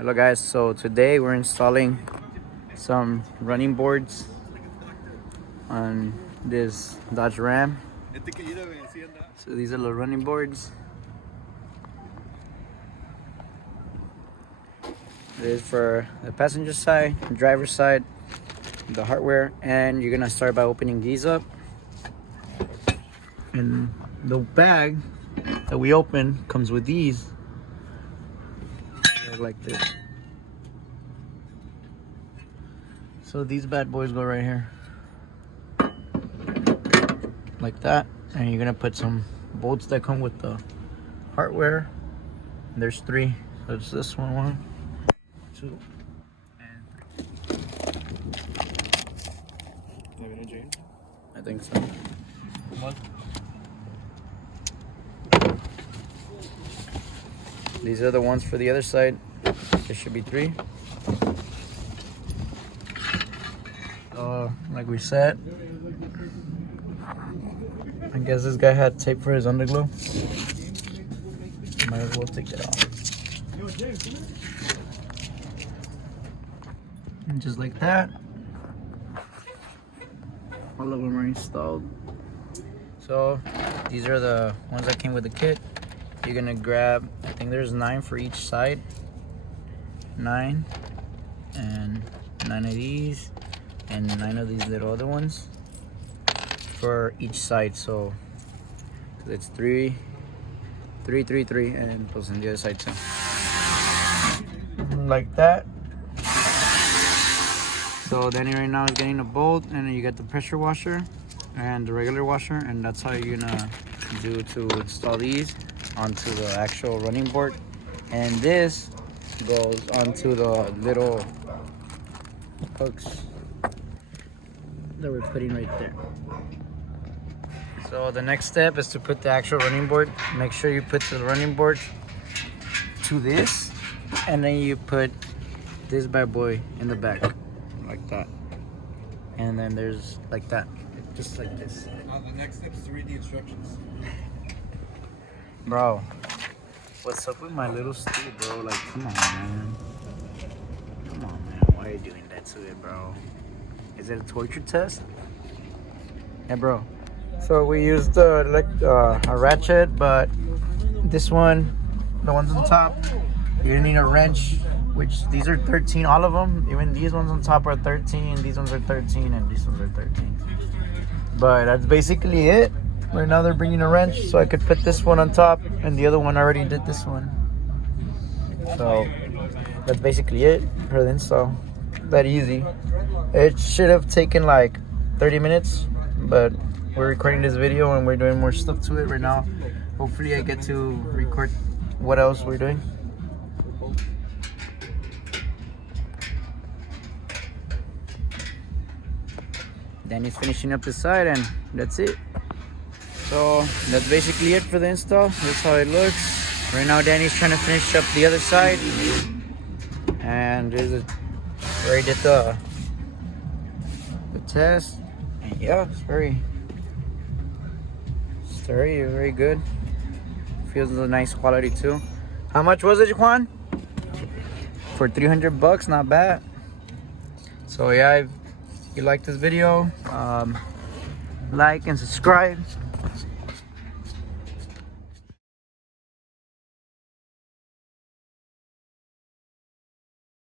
Hello guys, so today we're installing some running boards on this Dodge Ram. So these are the running boards. This is for the passenger side, driver's side, the hardware, and you're gonna start by opening these up. And the bag that we open comes with these. They're like this. So these bad boys go right here, like that, and you're gonna put some bolts that come with the hardware. There's 3, so it's this one, 1, 2, and 3. I think so. What? These are the ones for the other side. There should be 3. Like we said, I guess this guy had tape for his underglow. Might as well take it off. And just like that, all of them are installed. So these are the ones that came with the kit. You're gonna grab, I think there's 9 for each side. 9 and 9 of these and 9 of these little other ones for each side. So it's 3, 3, 3, 3, and plus on the other side too. Like that. So Danny right now is getting a bolt, and then you get the pressure washer and the regular washer, and that's how you're gonna do to install these onto the actual running board. And this goes onto the little hooks that we're putting right there. So the next step is to put the actual running board. Make sure you put the running board to this, and then you put this bad boy in the back, like that. And then there's like that, just like this. The next step is to read the instructions. Bro, what's up with my little stool, bro? Like, come on, man. Come on, man. Why are you doing that to it, bro? Is it a torture test? Yeah, bro. So we used a ratchet, but this one, the ones on top, you're gonna need a wrench, which these are 13, all of them. Even these ones on top are 13, these ones are 13, and these ones are 13. But that's basically it. Right now they're bringing a wrench, so I could put this one on top, and the other one already did this one. So that's basically it for the install. That easy. It should have taken like 30 minutes, but we're recording this video and we're doing more stuff to it right now. Hopefully I get to record what else we're doing. Danny's finishing up the side, and that's it. So that's basically it for the install. That's how it looks. Right now Danny's trying to finish up the other side. And there's where he did the test. And yeah, it's very good. Feels a nice quality too. How much was it, Juan? For 300 bucks, not bad. So yeah, if you like this video, like and subscribe.